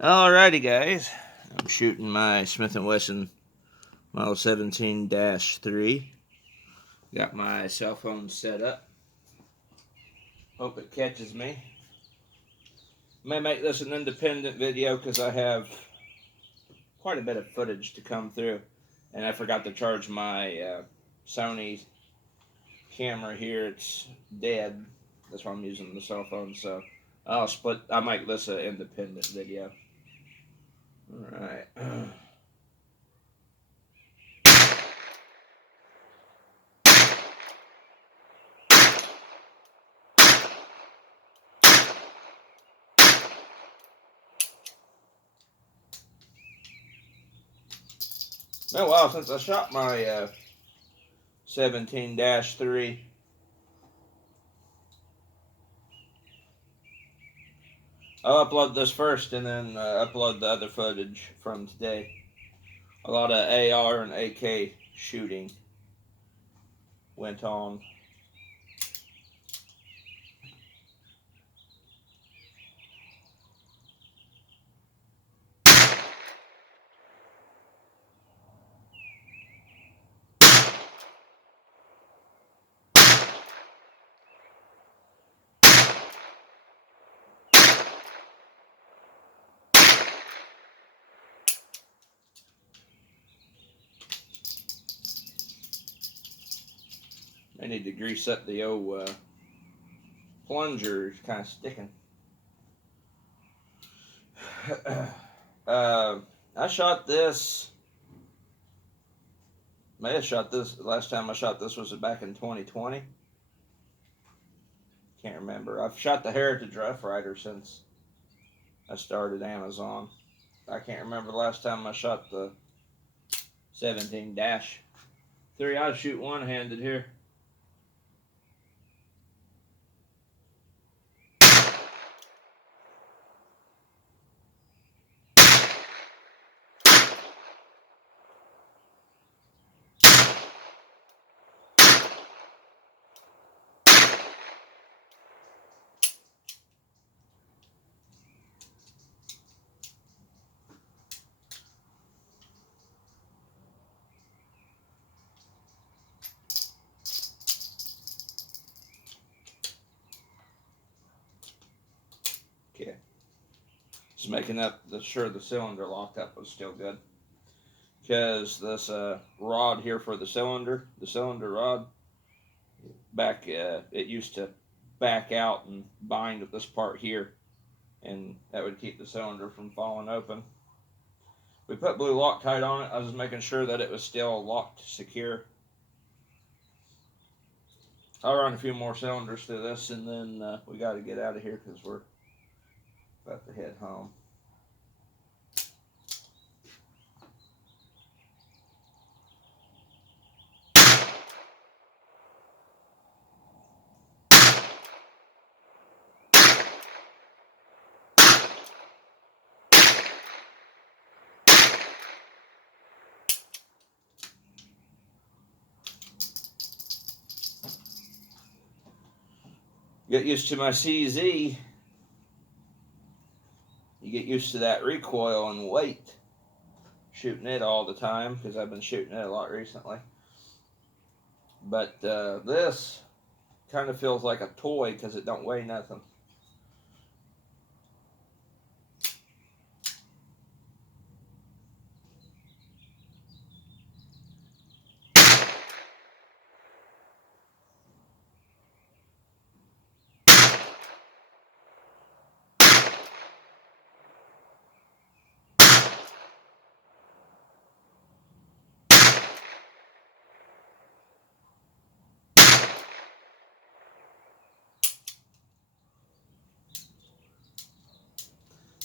Alrighty, guys. I'm shooting my Smith & Wesson Model 17-3. Got my cell phone set up. Hope it catches me. May make this an independent video because I have quite a bit of footage to come through. And I forgot to charge my Sony camera here. It's dead. That's why I'm using the cell phone. So I'll make this an independent video. Alright. Been a while since I shot my 17-3. I'll upload this first and then upload the other footage from today. A lot of AR and AK shooting went on. I need to grease up the old plunger. It's kind of sticking. I shot this. May have shot this. Last time I shot this was back in 2020. Can't remember. I've shot the Heritage Rough Rider since I started Amazon. I can't remember the last time I shot the 17-3. I'll shoot one-handed here. Okay. Just making sure the cylinder lockup was still good. Because this rod here for the cylinder rod, it used to back out and bind with this part here, and that would keep the cylinder from falling open. We put blue Loctite on it. I was making sure that it was still locked secure. I'll run a few more cylinders through this, and then we got to get out of here because we're about to head home. Get used to my CZ. You get used to that recoil and weight. Shooting it all the time because I've been shooting it a lot recently. But this kind of feels like a toy because it don't weigh nothing.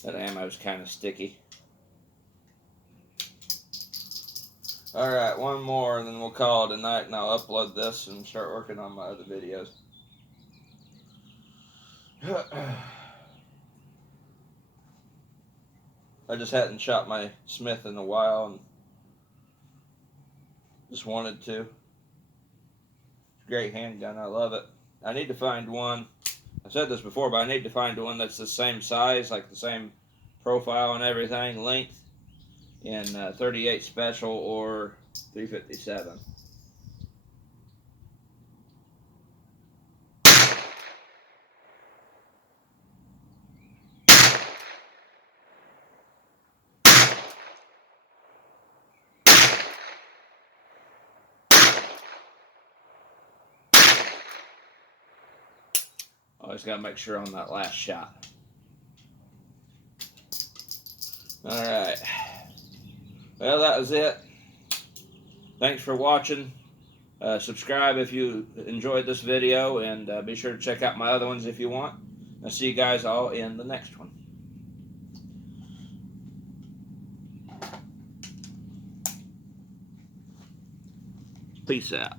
That ammo's kind of sticky. Alright, one more and then we'll call it a night, and I'll upload this and start working on my other videos. I just hadn't shot my Smith in a while and just wanted to. Great handgun, I love it. I need to find one. I've said this before, but I need to find one that's the same size, like the same profile and everything, length in 38 special or 357. Always got to make sure on that last shot. Alright. Well, that was it. Thanks for watching. Subscribe if you enjoyed this video, and be sure to check out my other ones if you want. I'll see you guys all in the next one. Peace out.